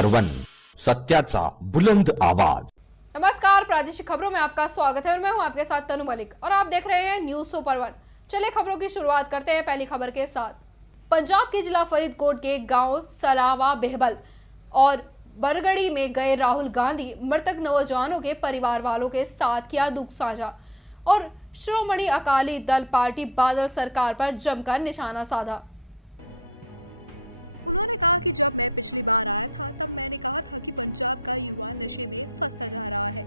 न्यूज.1 सत्याचा बुलंद आवाज। नमस्कार, प्रादेशिक खबरों में आपका स्वागत है और मैं हूं आपके साथ तनु मलिक और आप देख रहे हैं न्यूज.1। चलिए खबरों की शुरुआत करते हैं पहली खबर के साथ। पंजाब के जिला फरीदकोट के गांव सरावा बेहबल और बरगड़ी में गए राहुल गांधी मृतक नौजवानों के परिवार वालों के साथ किया दुख साझा और श्रोमणी अकाली दल पार्टी बादल सरकार पर जमकर निशाना साधा। उन्होंने कहा कि जब मैं पिछली बार आया था तब मैंने कहा था कि पंजाब का युवा नशे में फंसता जा रहा है,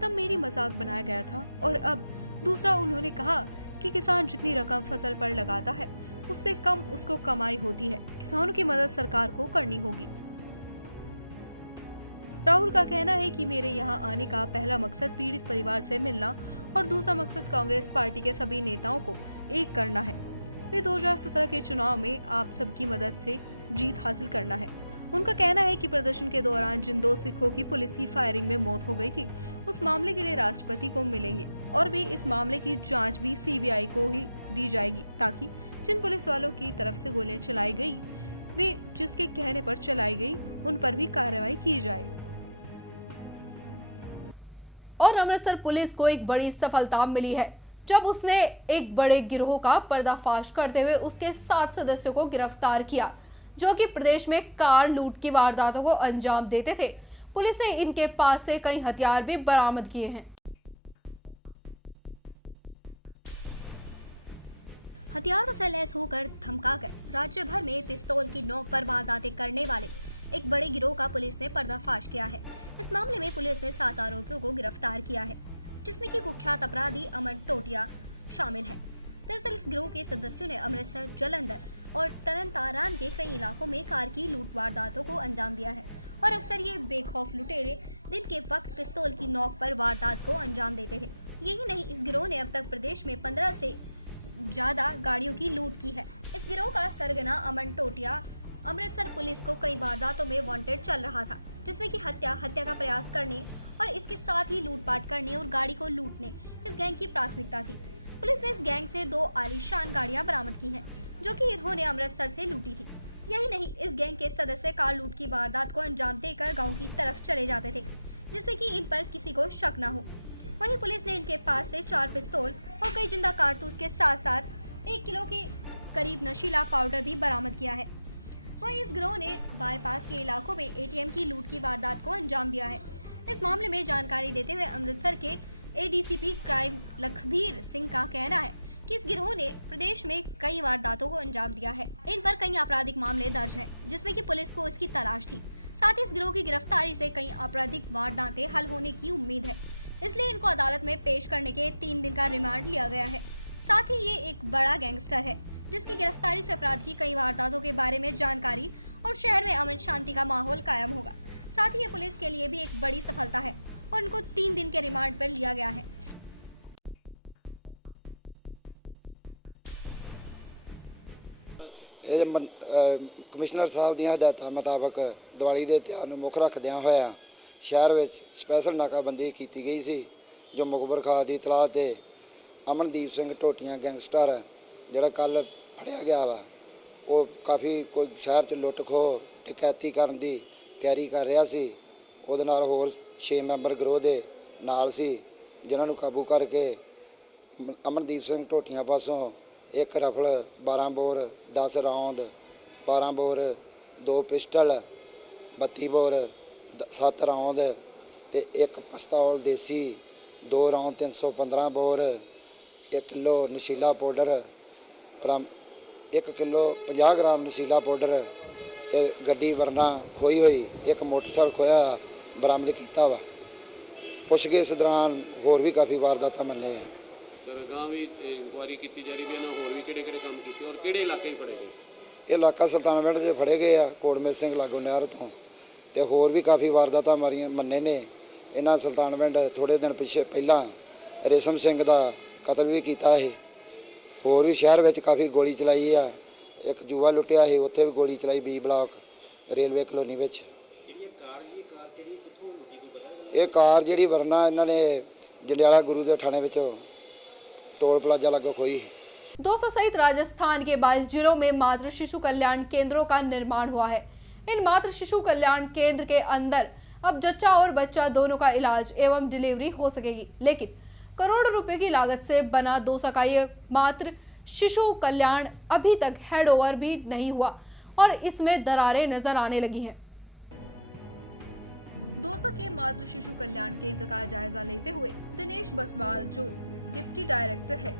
तब मेरी मजाक बनाया गया था। और अब दूसरा उन्होंने कहा कि किसान जितनी रकम फसल पर लगाता है उससे कम उसको कमाई होती है, किसानों की मदद सरकार को करनी होगी। राहुल का कहना है कि मेरे यहाँ आने का पहला मकसद पीड़ित परिवार से मिलना और दूसरा मकसद कांग्रेस पार्टी के सभी नेताओं को एक करना है। वे 2017 के चुनाव में आप सबकी मदद से जीत हासिल करना है। उनका कहना है कि प्रदर्शन के दौरान जिन 2 सिखों की पुलिस की फायरिंग में मौत हो गई थी उस मामले के लिए राष्ट्रपति को मिलेंगे और वे इस मामले की जांच भी सीबीआई को ही दी जाएगी, ताकि जिन पुलिस वालों की तरफ से गोलियां चलाई गई वे जिसके कहने पर चलाई गई उन पर भी कार्रवाई की जाए। और अमृतसर पुलिस को एक बड़ी सफलता मिली है जब उसने एक बड़े गिरोह का पर्दाफाश करते हुए उसके 7 सदस्यों को गिरफ्तार किया जो कि प्रदेश में कार लूट की वारदातों को अंजाम देते थे। पुलिस ने इनके पास से कई हथियार भी बरामद किए हैं। हथियारों से लैस होकर धमकाकर राज्य भर में पिस्तौल की नोक पर वारदातें करने वाले एक बड़े गिरोह का पुलिस ने पर्दाफाश किया है। इस मामले में पुलिस ने 7 आरोपियों को गिरफ्तार किया है, जिसमें कि कुख्यात अपराधी अमन टोटिया शामिल है। दरअसल इस गिरोह के सदस्यों ने अमृतसर, जालंधर और तरन-तारण के कई इलाकों में कार की लूट वारदातों को अंजाम दिया है और अक्सर ये बेखौफ लुटेरे दिन के वक्त पिस्तौल की नोक पर वारदात को अंजाम देते थे। यही नहीं, इस गिरोह ने अब तक प्रदेश में 15 से ज्यादा गाड़ियों की लूट की है। इस गिरोह का सरगना अमन टोटिया अमृतसर पुलिस को कई वारदातों में वांटेड चल रहा था, जिसमें कि हत्या का प्रयास करने और इसके साथ ही लूटपाट करने और गाड़ी को लूटने इस गैंग की प्राथमिकता थी। पुलिस ने इस गैंग से 2 आलीशान गाड़ियां बरामद की हैं, जो कि इन्होंने अमृतसर से लूटी थी। यही नहीं, इस गैंग के सदस्य कार लूट की वारदात को अंजाम देकर गांव की तरफ चले जाते थे, जिससे कि इन पर किसी को शक न हो। वहीं पुलिस ने इनके पास से 4 पिस्तौल और कई जिंदा कारतूस के साथ साथ 1 किलो के करीब नशीला पाउडर भी बरामद किया है। वहीं इस गिरोह ने बाईपास के इलाकों में ATM की लूट की वारदात को अंजाम दिया है। इस मामले में जानकारी देते हुए अमृतसर के ADCP क्राइम लखबीर सिंह का कहना है कि इस गिरोह ने प्रदेश में कई वारदातों को अंजाम दिया है। इन पर कई आपराधिक मामले दर्ज हैं, जिसमें कि पुलिस को इसकी तलाश थी। साथ ही इस गिरोह की गिरफ्तारी से कई आपराधिक वारदातें हल होने की उम्मीद है, इसलिए इनको अदालत में पेश करने के 3 दिन का रिमांड लिया गया है। साथ ही ये एक बड़ा गैंगस्टर है जिसकी गिरफ्तारी से अपराध की कई वारदातों के बारे में जानकारी और शहर में अमन शांति का माहौल कायम होगा। साथ ही ये पुलिस के लिए भी एक बड़ी सफलता है और इनको 3 दिन के रिमांड पर लिया गया है। कमिश्नर साहब ਦੀਆਂ ਹਦਾਇਤਾਂ ਮੁਤਾਬਕ ਦੀਵਾਲੀ ਦੇ ਤਿਉਹਾਰ ਨੂੰ ਮੁੱਖ ਰੱਖਦਿਆਂ ਹੋਇਆ ਸ਼ਹਿਰ ਵਿੱਚ ਸਪੈਸ਼ਲ ਨਾਕਾਬੰਦੀ ਕੀਤੀ ਗਈ ਸੀ, ਜੋ ਮੁਖਬਰ ਖਾਸ ਦੀ ਇਤਲਾਹ ਤੇ ਅਮਨਦੀਪ ਸਿੰਘ ਟੋਟੀਆਂ ਗੈਂਗਸਟਰ ਜਿਹੜਾ ਕੱਲ ਫੜਿਆ ਗਿਆ ਵਾ, ਉਹ ਕਾਫੀ ਕੋਈ ਸ਼ਹਿਰ 'ਚ ਲੁੱਟ ਖੋਹ ਡਕੈਤੀ ਕਰਨ ਦੀ ਤਿਆਰੀ ਕਰ ਰਿਹਾ ਸੀ। ਉਹਦੇ ਨਾਲ ਹੋਰ 6 ਮੈਂਬਰ ਗਰੋਹ ਦੇ ਨਾਲ ਸੀ, ਜਿਨ੍ਹਾਂ ਨੂੰ ਕਾਬੂ ਕਰਕੇ ਅਮਨਦੀਪ ਸਿੰਘ ਟੋਟੀਆਂ ਪਾਸੋਂ 1 rifle 12 bore 10 round 12 bore 2 pistol 32 bore 7 round ਤੇ 1 ਪਿਸਤੌਲ ਦੇਸੀ 2 ਰੌਂਦ 315 ਬੋਰ 1 ਕਿਲੋ ਨਸ਼ੀਲਾ ਪਾਊਡਰ 1 ਕਿਲੋ 50 ਗ੍ਰਾਮ ਨਸ਼ੀਲਾ ਪਾਊਡਰ ਤੇ ਗੱਡੀ ਵਰਨਾ ਖੋਈ ਹੋਈ 1 ਮੋਟਰਸਾਈਕਲ ਖੋਇਆ ਬਰਾਮਦ ਕੀਤਾ ਵਾ। ਪੁੱਛਗਿੱਛ ਦੌਰਾਨ ਹੋਰ ਵੀ ਕਾਫੀ ਵਾਰਦਾਤਾਂ ਮੰਨੇ ਆ। सर अगां भी इंक्वायरी की जा रही है ना, होर भी किहड़े काम कीते और किहड़े इलाके फड़े गए? ਇਹ ਇਲਾਕਾ ਸੁਲਤਾਨਵਿੰਡ 'ਚ ਫੜੇ ਗਏ ਆ, ਕੋਟਮੇਲ ਸਿੰਘ ਲਾਗੋਂ ਨਹਿਰ ਤੋਂ, ਤੇ ਹੋਰ ਵੀ ਕਾਫੀ ਵਾਰਦਾਤਾਂ ਮਾਰੀਆਂ ਮੰਨੇ ਨੇ ਇਹਨਾਂ। ਸੁਲਤਾਨਵਿੰਡ ਥੋੜੇ ਦਿਨ ਪਹਿਲਾਂ ਰੇਸ਼ਮ ਸਿੰਘ ਦਾ ਕਤਲ ਵੀ ਕੀਤਾ ਹੈ। ਹੋਰ ਵੀ ਸ਼ਹਿਰ ਵਿੱਚ ਕਾਫੀ ਗੋਲੀ ਚਲਾਈ ਆ। ਇੱਕ ਜੂਆ ਲੁੱਟਿਆ ਸੀ, ਉੱਥੇ ਵੀ ਗੋਲੀ ਚਲਾਈ B ਬਲਾਕ ਰੇਲਵੇ ਕਲੋਨੀ ਵਿੱਚ। ਇਹ ਕਾਰ ਜਿਹੜੀ ਵਰਨਾ ਇਹਨਾਂ ਨੇ ਜੰਡਿਆਲਾ ਗੁਰੂ ਦੇ ਥਾਣੇ ਵਿੱਚ टोल प्लाजा लगो खोई। 200 सहित राजस्थान के 22 जिलों में मातृ शिशु कल्याण केंद्रों का निर्माण हुआ है। इन मातृ शिशु कल्याण केंद्र के अंदर अब जच्चा और बच्चा दोनों का इलाज एवं डिलीवरी हो सकेगी। लेकिन करोड़ों रुपए की लागत से बना 200 का ये मातृ शिशु कल्याण अभी तक हैंड ओवर भी नहीं हुआ और इसमें दरारें नजर आने लगी हैं। 200 के मातृ शिशु कल्याण केंद्र का जायजा लेते हुए दिनेश बसवाल, जो डिप्टी डायरेक्टर है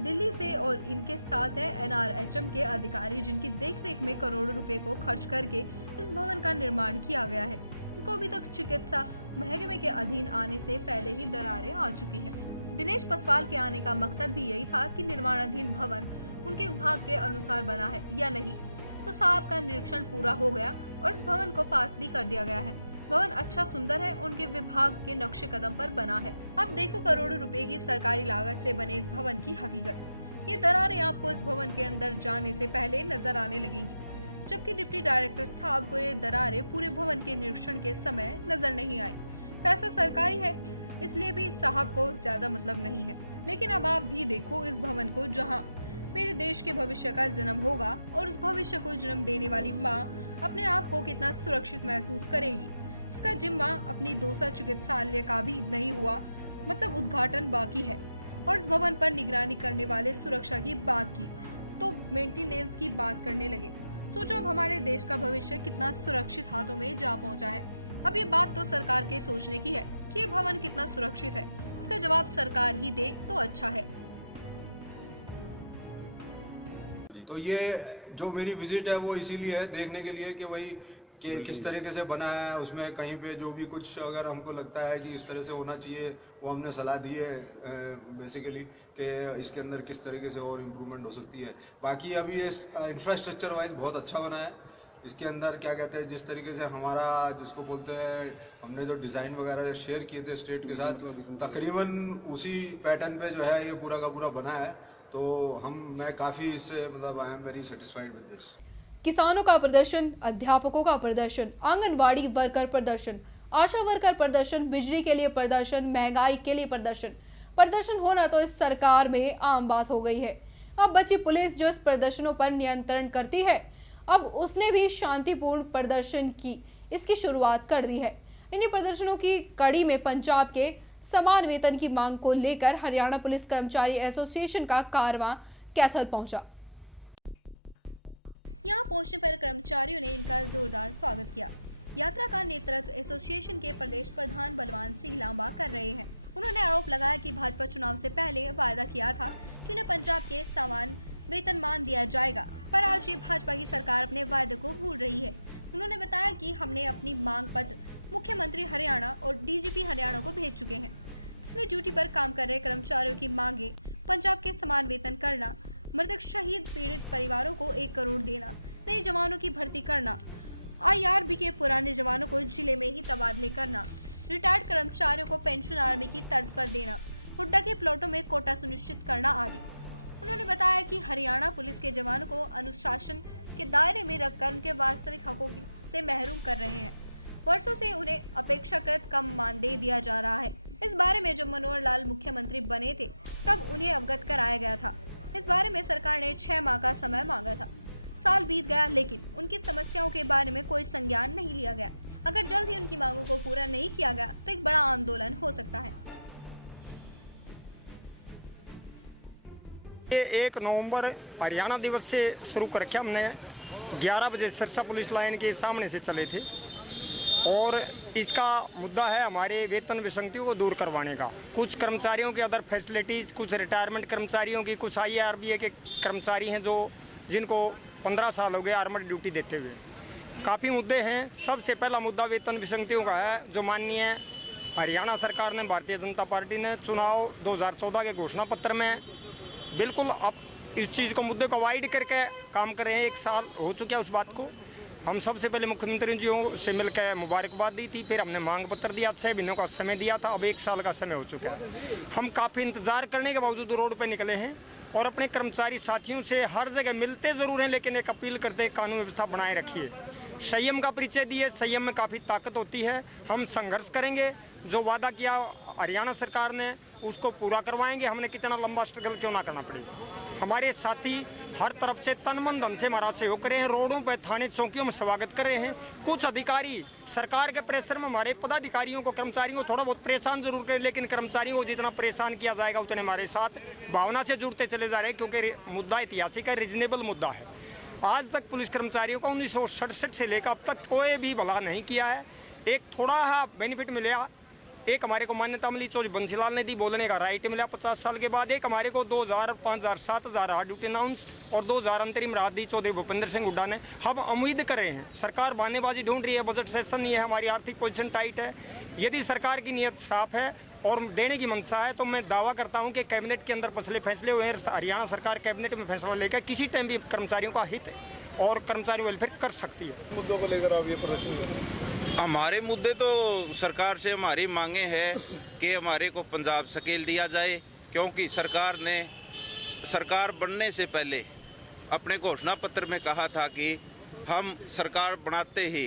दिल्ली से, और इनके साथ है NRHM के अधिकारी, जिनकी देखरेख में करोड़ों रुपए को खर्च करके इस भवन का निर्माण किया गया है। इसको अभी तक चिकित्सा महकमे के अधीन आने से पहले ही दरारें आ चुकी हैं। दिनेश बसवाल के आने का मकसद भी यही था कि निर्माणाधीन भवन उनके विभाग के अनुसार बना है या नहीं। तो साहब का निरीक्षण पूरा हो गया और इस भवन को पास भी कर दिया गया है। भवन अच्छा सुंदर है, उनके विभाग के नक्शे कदम पर बना है। अब देखो करोड़ों रुपए की सरकारी लागत से बने इस भवन की हकीकत। ये दरारें आपको इस भवन के अंदर जाने से पहले नजर आने लगेंगी, जबकि डिप्टी डायरेक्टर साहब को ये दरारें पूरे भवन के निरीक्षण के समय नजर नहीं आई। पैसा सरकारी है, इसलिए भी साहब को ज्यादा मतलब नहीं है। लेकिन अब आप भी देखो इस भवन को, जहाँ मेरे देश के भविष्य का जन्म होगा और उस भविष्य को जन्म देने वाली माँ अपने आप को कितना सुरक्षित महसूस करेगी। इसका जिम्मा अपनी 200 चिकित्सालय का भी नहीं हुआ, मतलब उद्घाटन बाकी है। और इस भवन पर निगरानी करने वाले सुरक्षा की बात की तो मेंटेनेंस की बात करने लगे। सोचो अब हमारे देश का भविष्य कितना सुरक्षित हाथों में जा पहुंचा है। अब ये बात तो सरकार के सोचने की है कि ये भवन कितना सुरक्षित है। इसका जवाब सरकार ही दे तो अच्छा है। तो ये जो मेरी विजिट है वो इसीलिए है, देखने के लिए कि वही कि किस तरीके से बना है, उसमें कहीं पे जो भी कुछ अगर हमको लगता है कि इस तरह से होना चाहिए वो हमने सलाह दी है बेसिकली कि इसके अंदर किस तरीके से और इम्प्रूवमेंट हो सकती है। बाकी अभी ये इंफ्रास्ट्रक्चर वाइज बहुत अच्छा बना है। इसके अंदर क्या कहते हैं, जिस तरीके से हमारा जिसको बोलते हैं, हमने जो डिज़ाइन वगैरह शेयर किए थे स्टेट के साथ, तकरीबन उसी पैटर्न पे जो है ये पूरा का पूरा बना है। तो मैं काफ़ी इससे मतलब I am very satisfied with this. किसानों का प्रदर्शन, अध्यापकों का प्रदर्शन, आंगनवाड़ी वर्कर प्रदर्शन, आशा वर्कर प्रदर्शन, बिजली के लिए प्रदर्शन, महंगाई के लिए प्रदर्शन होना तो इस सरकार में आम बात हो गई है। अब बची पुलिस जो इस प्रदर्शनों पर नियंत्रण करती है, अब उसने भी शांतिपूर्ण प्रदर्शन की इसकी शुरुआत कर दी है। इन्हीं प्रदर्शनों की कड़ी में पंजाब के समान वेतन की मांग को लेकर हरियाणा पुलिस कर्मचारी एसोसिएशन का कारवां कैथल पहुंचा। यहाँ पहुंचने पर कर्मचारियों ने इनका जोरदार स्वागत किया। यात्रा का नेतृत्व एसोसिएशन के प्रदेश प्रधान बलवान सिंह लांबा कर रहे हैं। उन्होंने आरोप लगाया कि भाजपा चुनाव से पहले वायदा किया था कि उन्हें पंजाब के समान वेतनमान दिया जाएगा, पर आज ये भाजपा की सरकार अपने वायदे को भूल रही है। उन्होंने बताया कि हमने अपनी मांग पत्र मुख्यमंत्री हरियाणा और डीजीपी हरियाणा को भेज चुके हैं, जिसमें ड्यूटी पर काम कर रहे कर्मचारियों की मांगे पंजाब के समान वेतन करना, मृतक शहीद पीड़ित परिवारों को 1 करोड़ देना, नए जवानों की भर्ती करना, IRB के पुराने जवानों को जिले में ही तबादले करना, रिटायर्ड कर्मचारियों को पेंशन आर्मी की तर्ज पर देना, हुड्डा के प्लॉटों में कोटा सुनिश्चित करना आदि। उन्होंने बताया कि हरियाणा पुलिस के जवानों को अनुशासन के दायरे में रखकर उनके वास्तविक हकों से महरूम कर रहे हैं। वर्षों से उन्हें अपेक्षाकृत कम मानदेय दिया जा रहा है। इस बारे में जब मनोहर लाल मुख्यमंत्री बने थे तब उन्हें अवगत कराया गया था। इस बारे में सरकार ने 6 माह का समय मांगा था। साल बीत गया, लेकिन उनकी समस्याओं के बारे में कोई संज्ञान नहीं लिया गया। अगर जल्द ही उनकी मांगों को पूरा नहीं किया गया तो एक बड़ा आंदोलन हो सकता है। ये 1 नवंबर हरियाणा दिवस से शुरू करके हमने 11 बजे सिरसा पुलिस लाइन के सामने से चले थे और इसका मुद्दा है हमारे वेतन विसंगतियों को दूर करवाने का। कुछ कर्मचारियों की अदर फैसिलिटीज़, कुछ रिटायरमेंट कर्मचारियों की, कुछ IRBA के कर्मचारी हैं जिनको 15 साल हो गए आर्मड ड्यूटी देते हुए। काफ़ी मुद्दे हैं। सबसे पहला मुद्दा वेतन विसंगतियों का है, जो माननीय हरियाणा सरकार ने, भारतीय जनता पार्टी ने चुनाव 2014 के घोषणा पत्र में बिल्कुल अब इस चीज़ को, मुद्दे को अवॉइड करके काम कर रहे हैं। 1 साल हो चुका है उस बात को। हम सबसे पहले मुख्यमंत्री जी से मिलकर मुबारकबाद दी थी, फिर हमने मांग पत्र दिया, 6 महीनों का समय दिया था, अब 1 साल का समय हो चुका है। हम काफ़ी इंतज़ार करने के बावजूद रोड पर निकले हैं और अपने कर्मचारी साथियों से हर जगह मिलते ज़रूर हैं, लेकिन एक अपील करते हैं कानून व्यवस्था बनाए रखिए। संयम का परिचय दिए। संयम में काफ़ी ताकत होती है। हम संघर्ष करेंगे, जो वादा किया हरियाणा सरकार ने उसको पूरा करवाएंगे। हमने कितना लंबा स्ट्रगल क्यों ना करना पड़े। हमारे साथी हर तरफ से तन मन धन से हमारा सहयोग कर रहे हैं। रोडों पर, थाने चौकियों में स्वागत कर रहे हैं। कुछ अधिकारी सरकार के प्रेशर में हमारे पदाधिकारियों को, कर्मचारियों को थोड़ा बहुत परेशान जरूर करें, लेकिन कर्मचारियों को जितना परेशान किया जाएगा उतने हमारे साथ भावना से जुड़ते चले जा रहे हैं, क्योंकि मुद्दा ऐतिहासिक है, रीजनेबल मुद्दा है। आज तक पुलिस कर्मचारियों को 1967 से लेकर अब तक कोई भी भला नहीं किया है। एक थोड़ा बेनिफिट मिला, एक हमारे को मान्यता मिली चौधरी बंसीलाल ने दी, बोलने का राइट मिला 50 साल के बाद। एक हमारे को 2000, 5000, 7000 हार्ड ड्यूटी अनाउंस और 2000 अंतरिम राहत दी चौधरी भूपेंद्र सिंह हुड्डा ने। हम उम्मीद कर रहे हैं, सरकार बहानेबाजी ढूंढ रही है, बजट सेशन नहीं है, हमारी आर्थिक पोजीशन टाइट है। यदि सरकार की नीयत साफ है और देने की मंशा है तो मैं दावा करता हूं कि कैबिनेट के अंदर फैसले हुए हैं। हरियाणा सरकार कैबिनेट में फैसला लेकर किसी टाइम भी कर्मचारियों का हित और कर्मचारी वेलफेयर कर सकती है। मुद्दों को लेकर आप ये प्रदर्शन कर रहे हैं? हमारे मुद्दे तो सरकार से हमारी मांगे हैं कि हमारे को पंजाब स्केल दिया जाए, क्योंकि सरकार बनने से पहले अपने घोषणा पत्र में कहा था कि हम सरकार बनाते ही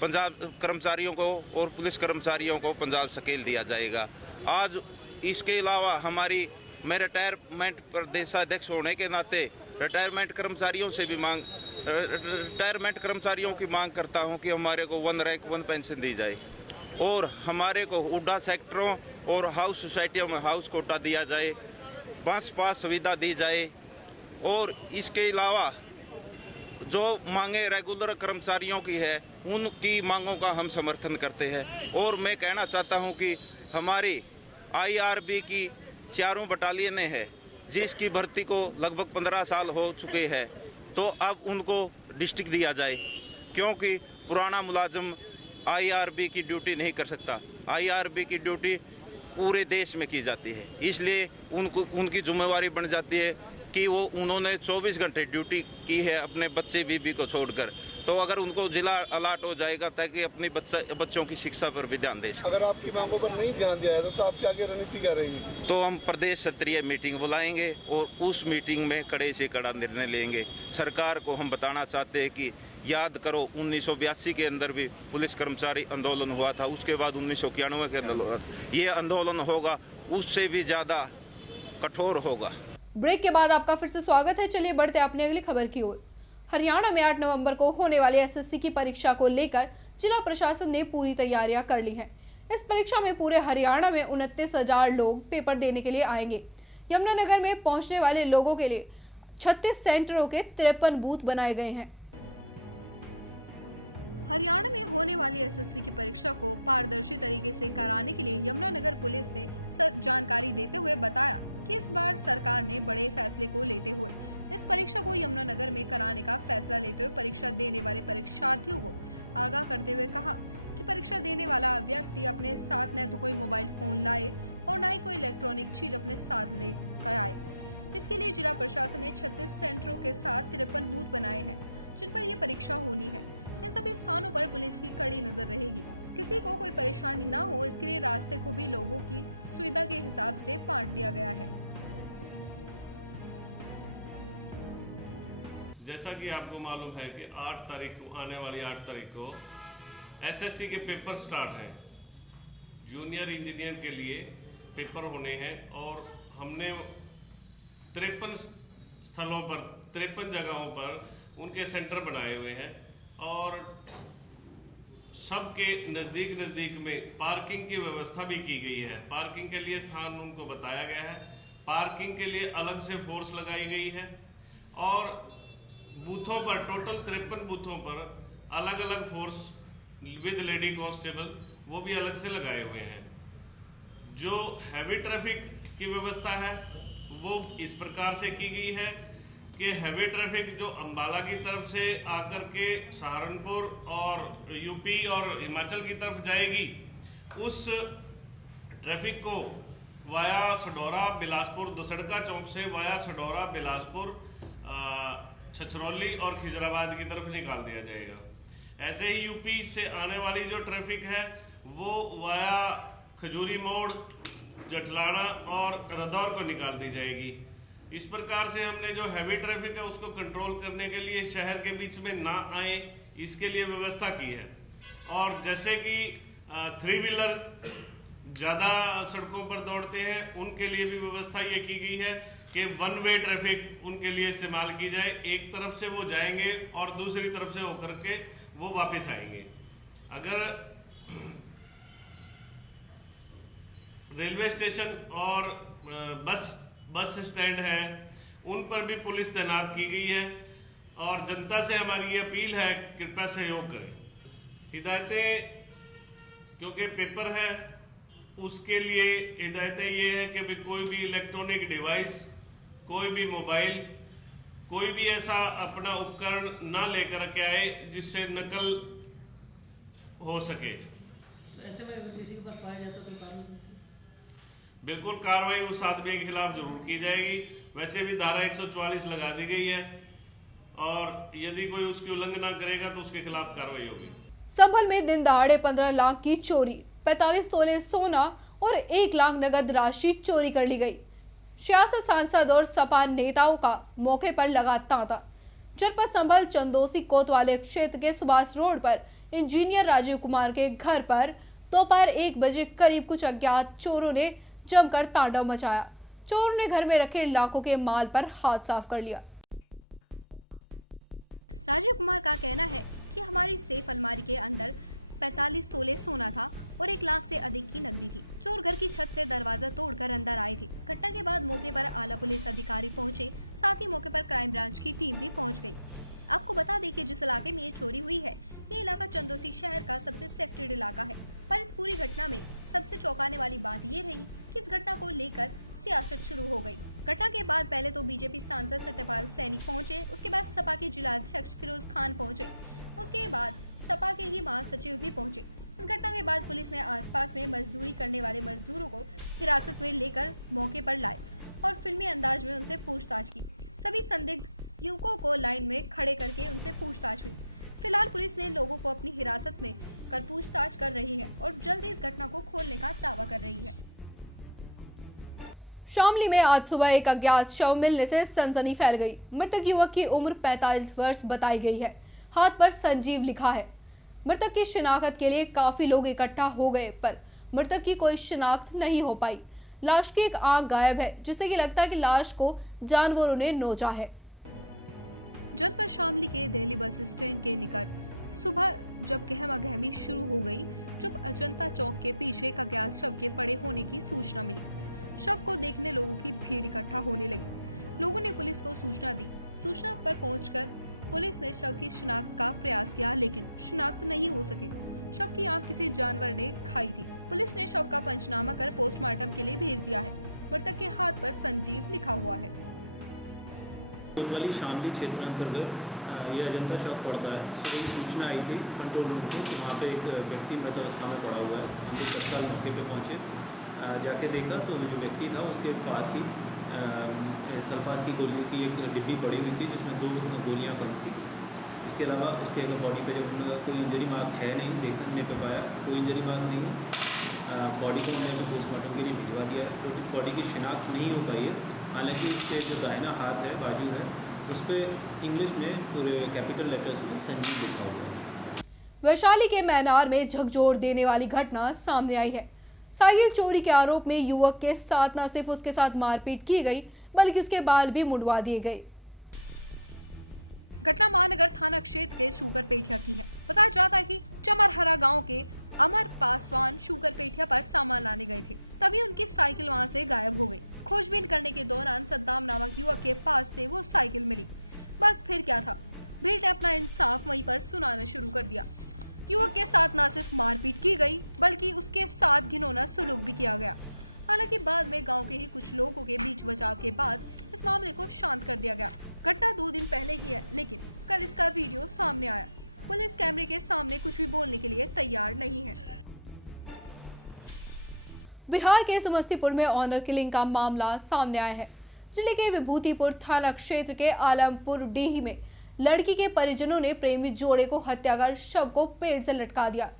पंजाब कर्मचारियों को और पुलिस कर्मचारियों को पंजाब स्केल दिया जाएगा। आज इसके अलावा मैं रिटायरमेंट प्रदेशाध्यक्ष होने के नाते रिटायरमेंट कर्मचारियों की मांग करता हूं कि हमारे को 1 रैंक 1 पेंशन दी जाए और हमारे को हुड्डा सेक्टरों और हाउस सोसाइटियों में हाउस कोटा दिया जाए, बस पास सुविधा दी जाए। और इसके अलावा जो मांगे रेगुलर कर्मचारियों की है उनकी मांगों का हम समर्थन करते हैं। और मैं कहना चाहता हूं कि हमारी IRB की 4 बटालियनें हैं जिसकी भर्ती को लगभग 15 साल हो चुके हैं, तो अब उनको डिस्ट्रिक्ट दिया जाए, क्योंकि पुराना मुलाजिम IRB की ड्यूटी नहीं कर सकता। IRB की ड्यूटी पूरे देश में की जाती है, इसलिए उनकी जिम्मेवारी बन जाती है कि उन्होंने 24 घंटे ड्यूटी की है अपने बच्चे बीबी को छोड़कर। तो अगर उनको जिला अलाट हो जाएगा ताकि अपनी बच्चों की शिक्षा पर भी ध्यान दे सकें। अगर आपकी मांगों पर नहीं ध्यान दिया है तो आपकी आगे रणनीति क्या रहेगी? तो हम प्रदेश स्तरीय मीटिंग बुलाएंगे और उस मीटिंग में कड़े से कड़ा निर्णय लेंगे। सरकार को हम बताना चाहते हैं कि याद करो 1982 के अंदर भी पुलिस कर्मचारी आंदोलन हुआ था, उसके बाद 1991 के अंदर ये आंदोलन होगा, उससे भी ज़्यादा कठोर होगा। ब्रेक के बाद आपका फिर से स्वागत है। चलिए बढ़ते अपनी अगली खबर की ओर। हरियाणा में 8 नवंबर को होने वाली SSC की परीक्षा को लेकर जिला प्रशासन ने पूरी तैयारियां कर ली हैं। इस परीक्षा में पूरे हरियाणा में 29,000 लोग पेपर देने के लिए आएंगे। यमुनानगर में पहुंचने वाले लोगों के लिए 36 सेंटरों के 53 बूथ बनाए गए हैं। हरियाणा में होने वाली SSC की परीक्षा को पारदर्शी तरीके से कराने के लिए यमुनानगर पुलिस ने जानकारी देते हुए बताया कि इस बार सरकार ने बड़े फैसले को लेते हुए इस परीक्षा को यमुनानगर में कराने का फैसला लेते हुए परीक्षा देने वाले परीक्षार्थियों को आगाह करते हुए कहा कि परीक्षा देने वाला व्यक्ति अपने साथ न तो कोई मोबाइल फोन लाए और न ही कोई इलेक्ट्रॉनिक चीज अपने साथ लेकर आए। इसके लिए जिला प्रशासन ने 36 सेंटरों के साथ 53 बूथ बनाए हैं जिन पर यह परीक्षा होनी है। इन सभी स्थानों पर पुलिस की कड़ी नजर रहेगी, किसी को कोई परेशानी ना हो इसके लिए रास्ते को भी लोगों की सुविधा के हिसाब से बांट दिया गया है। जैसा कि आपको मालूम है कि 8 तारीख को आने वाली 8 तारीख को SSC के पेपर स्टार्ट हैं। जूनियर इंजीनियर के लिए पेपर होने हैं और हमने 53 स्थलों पर 53 जगहों पर उनके सेंटर बनाए हुए हैं और सबके नजदीक में पार्किंग की व्यवस्था भी की गई है। पार्किंग के लिए स्थान उनको बताया गया है, पार्किंग के लिए अलग से फोर्स लगाई गई है और बूथों पर टोटल 53 बूथों पर अलग अलग फोर्स विद लेडी कांस्टेबल वो भी अलग से लगाए हुए हैं। जो हैवी ट्रैफिक की व्यवस्था है वो इस प्रकार से की गई है कि हैवी ट्रैफिक जो अंबाला की तरफ से आकर के सहारनपुर और यूपी और हिमाचल की तरफ जाएगी, उस ट्रैफिक को वाया सडौरा बिलासपुर दुसड़का चौक से वाया सडौरा बिलासपुर छछरौली और खिजराबाद की तरफ निकाल दिया जाएगा। ऐसे ही यूपी से आने वाली जो ट्रैफिक है वो वाया खजूरी मोड़, जटलाना और रदौर को निकाल दी जाएगी। इस प्रकार से हमने जो हैवी ट्रैफिक है उसको कंट्रोल करने के लिए शहर के बीच में ना आए इसके लिए व्यवस्था की है। और जैसे कि 3 व्हीलर ज्यादा सड़कों पर दौड़ते हैं, उनके लिए भी व्यवस्था ये की गई है कि 1 वे ट्रैफिक उनके लिए इस्तेमाल की जाए। एक तरफ से वो जाएंगे और दूसरी तरफ से होकर के वो वापस आएंगे। अगर रेलवे स्टेशन और बस स्टैंड है, उन पर भी पुलिस तैनात की गई है। और जनता से हमारी ये अपील है, कृपया सहयोग करें। हिदायतें, क्योंकि पेपर है, उसके लिए हिदायतें ये है कि भी कोई भी इलेक्ट्रॉनिक डिवाइस, कोई भी मोबाइल, कोई भी ऐसा अपना उपकरण ना लेकर के आए जिससे नकल हो सके। तो ऐसे में अगर किसी के पास पाया जाता तो कार्रवाई? बिल्कुल कार्रवाई उस आदमी के खिलाफ जरूर की जाएगी। वैसे भी धारा 144 लगा दी गई है और यदि कोई उसकी उल्लंघना करेगा तो उसके खिलाफ कार्रवाई होगी। संभल में दिन दहाड़े 15 लाख की चोरी, 45 तोले सोना और 1 लाख नगद राशि चोरी कर ली गई। सियासत, सांसद और सपा नेताओं का मौके पर लगा तांता। जनपद संभल चंदोसी कोतवाली क्षेत्र के सुभाष रोड पर इंजीनियर राजीव कुमार के घर पर दोपहर 1 बजे करीब कुछ अज्ञात चोरों ने जमकर तांडव मचाया। चोरों ने घर में रखे लाखों के माल पर हाथ साफ कर लिया। राजीव कुमार का कहना है कि हमारी सेफ अलमारी के अंदर 45 तोले सोना था और 1 लाख से अधिक की नकदी थी। चोर घर की छत से दरवाजा तोड़कर अंदर आए थे। घटना के बाद मौके पर आला पुलिस अधिकारी पहुंचे, साथ ही मौके पर क्राइम ब्रांच की टीम भी पहुंच गई। आपको बता दें कि जिस इलाके में ये चोरी हुई है, ये इलाका चंदोसी शहर का सबसे सेफ्टेड इलाका है। पर इस पूरी घटना में सबसे चौंकाने वाली बात ये रही कि इस घटना को लेकर सियासत शुरू हो गई। घटना के बाद पहले तो बीजेपी सांसद सत्यपाल सैनी पहुंचे, उसके बाद सपा के जिलाध्यक्ष फिरोज खान पहुंचे, उसके बाद सपा के ही महासचिव भी पहुंचे। इस घटना के बाद पुलिस ने आसपास में मजदूरी करने वाले मजदूरों को हिरासत में लेकर मौके पर लाए और फिल्मी अंदाज में उनसे पूछताछ की। सभी संदिग्ध युवकों को लाइन में खड़े करके उनसे पूछताछ हुई। फिलहाल पुलिस ने लोगों को अपनी हिरासत में कर पूछताछ कर रही है और जल्द ही इस घटना को खोलने का दावा कर रही है। शामली में आज सुबह एक अज्ञात शव मिलने से सनसनी फैल गई। मृतक युवक की उम्र 45 वर्ष बताई गई है। हाथ पर संजीव लिखा है। मृतक की शिनाख्त के लिए काफी लोग इकट्ठा हो गए, पर मृतक की कोई शिनाख्त नहीं हो पाई। लाश की एक आंख गायब है, जिससे कि लगता है कि लाश को जानवरों ने नोचा है। जनपद शामली के दिल्ली बस स्टैंड के निकट सुबह जब गहमागहमी शुरू हो गई, जब अजंता चौक के पीछे एक अज्ञात शव के पड़े होने की सूचना मिली। शव को देखने लोगों की भीड़ इकट्ठा होने लगी। लोगों ने पुलिस को सूचना दी। सूचना पर पहुंचकर पुलिस ने शव की शिनाख्त का प्रयास किया, लेकिन शिनाख्त नहीं हो सकी। शव की आंख किसी जानवर ने खाई थी। पुलिस ने शव का पंचनामा कर पोस्टमार्टम के लिए भेज दिया है। मृतक के हाथ पर संजीव लिखा हुआ है। कोतवाली शामली क्षेत्र अंतर्गत ये अजंता चौक पड़ता है। सुबह सूचना आई थी कंट्रोल रूम को कि वहाँ पे एक व्यक्ति मृत अवस्था में पड़ा हुआ है। हम लोग तत्काल मौके पे पहुँचे, जाके देखा तो जो व्यक्ति था उसके पास ही सल्फास की गोलियों की एक डिब्बी पड़ी हुई थी, जिसमें 2 गोलियां कम थी। इसके अलावा उसके बॉडी पे जब कोई इंजरी मार्क है नहीं, देखने पे पाया कोई इंजरी मार्क नहीं। बॉडी को हमने पोस्टमार्टम के लिए भिजवा दिया है। तो बॉडी की शिनाख्त नहीं हो पाई है। हालांकि इसके जो दाहिना हाथ है, बाजू है, उस पर इंग्लिश में पूरे कैपिटल लेटर्स में संजीव लिखा हुआ है। वैशाली के मैनार में झकझोर देने वाली घटना सामने आई है। साइकिल चोरी के आरोप में युवक के साथ न सिर्फ उसके साथ मारपीट की गई, बल्कि उसके बाल भी मुड़वा दिए गए। घटना महानगर थाना क्षेत्र के शुगरपेठिया की है। बताया जाता है कि चमरहरा गांव के अमर पासवान शुगरपेठिया पर सामान लाने गए थे, तभी उनकी साइकिल वहां से गायब हो गई। खोजबीन करने के दौरान सद्दाम नामक युवक के पास से वो साइकिल मिली। बस फिर क्या था, भीड़ ने अपना इंसाफ वहीं पर सुनाना शुरू कर दिया। युवक के साथ न सिर्फ मारपीट की गई, बल्कि उसके साथ घिनौना सलूक भी किया गया। हालांकि बाद में गांव के ही कुछ लोगों के बीच बचाव के बाद इस मामले को शांत कर दिया गया। घटना 2 दिन पहले की है, लेकिन कल इसका वीडियो सामने आया। पुलिस कैमरे के सामने कुछ भी बोलने के लिए तैयार नहीं है। बिहार के समस्तीपुर में ऑनर किलिंग का मामला सामने आया है। जिले के विभूतिपुर थाना क्षेत्र के आलमपुर डीही में लड़की के परिजनों ने प्रेमी जोड़े को हत्या कर शव को पेड़ से लटका दिया।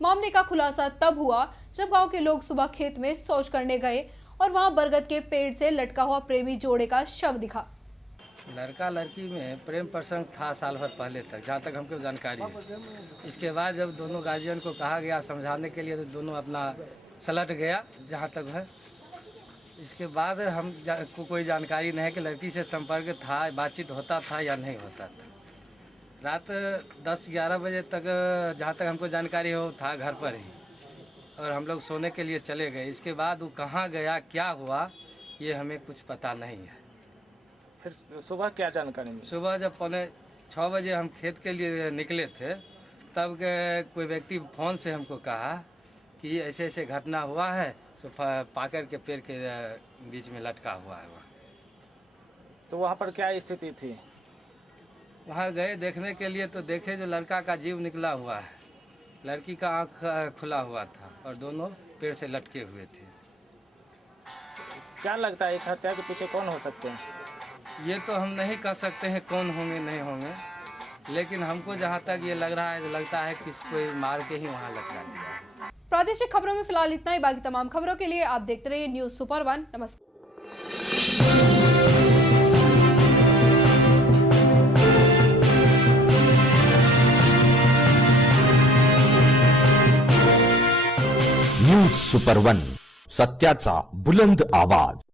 मामले का खुलासा तब हुआ जब गांव के लोग सुबह खेत में शौच करने गए और वहां बरगद के पेड़ से लटका हुआ प्रेमी जोड़े का शव दिखा। लड़का लड़की में प्रेम प्रसंग था साल भर पहले तक, जहाँ तक हमको जानकारी है। इसके बाद जब दोनों गार्जियन को कहा गया समझाने के लिए तो दोनों अपना सलट गया जहाँ तक है। इसके बाद हम को कोई जानकारी नहीं है कि लड़की से संपर्क था, बातचीत होता था या नहीं होता था। रात 10-11 बजे तक जहाँ तक हमको जानकारी हो था घर पर ही, और हम लोग सोने के लिए चले गए। इसके बाद वो कहाँ गया, क्या हुआ, ये हमें कुछ पता नहीं है। फिर सुबह क्या जानकारी मिली? सुबह जब 5:45 बजे हम खेत के लिए निकले थे, तब के कोई व्यक्ति फ़ोन से हमको कहा कि ऐसे ऐसे घटना हुआ है, तो पाकर के पेड़ के बीच में लटका हुआ है वहाँ। तो वहाँ पर क्या स्थिति थी? वहाँ गए देखने के लिए तो देखे जो लड़का का जीव निकला हुआ है, लड़की का आँख खुला हुआ था और दोनों पेड़ से लटके हुए थे। क्या लगता है इस हत्या के पीछे कौन हो सकते हैं? ये तो हम नहीं कह सकते हैं कौन होंगे नहीं होंगे, लेकिन हमको जहाँ तक ये लग रहा है, लगता है कि कोई मार के ही वहाँ लटका दिया। प्रादेशिक खबरों में फिलहाल इतना ही। बाकी तमाम खबरों के लिए आप देखते रहिए न्यूज़ सुपर 1। नमस्कार। न्यूज सुपर 1, सत्याचा बुलंद आवाज।